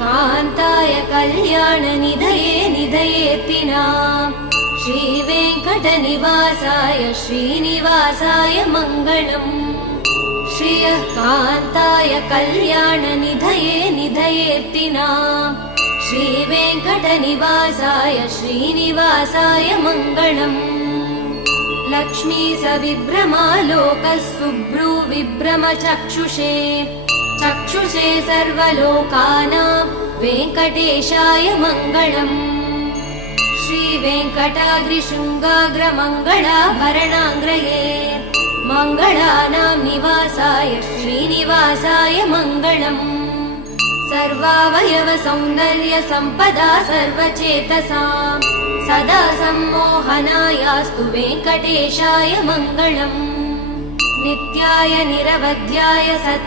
कान्ताय कल्याणनिधये निधयेत्तिनाम् श्रीवेङ्कटनिवासाय श्रीनिवासाय मङ्गलम् श्रियः कान्ताय कल्याणनिधये निधयेत्तिनाम् श्रीवेङ्कटनिवासाय श्रीनिवासाय मङ्गलम् लक्ष्मी सविभ्रमालोकः सुभ्रूविभ्रमचक्षुषे चक्षुषे सर्वलोकानां वेङ्कटेशाय मङ्गलम् श्रीवेङ्कटाद्रिशृङ्गाग्रमङ्गलाभरणाङ्ग्रये मङ्गलानां निवासाय श्रीनिवासाय मङ्गलम् सर्वावयव सौन्दर्य सम्पदा सर्वचेतसां सदा सम्मोहनायास्तु वेङ्कटेशाय मङ्गलम् नित्याय निरवध्याय सत्य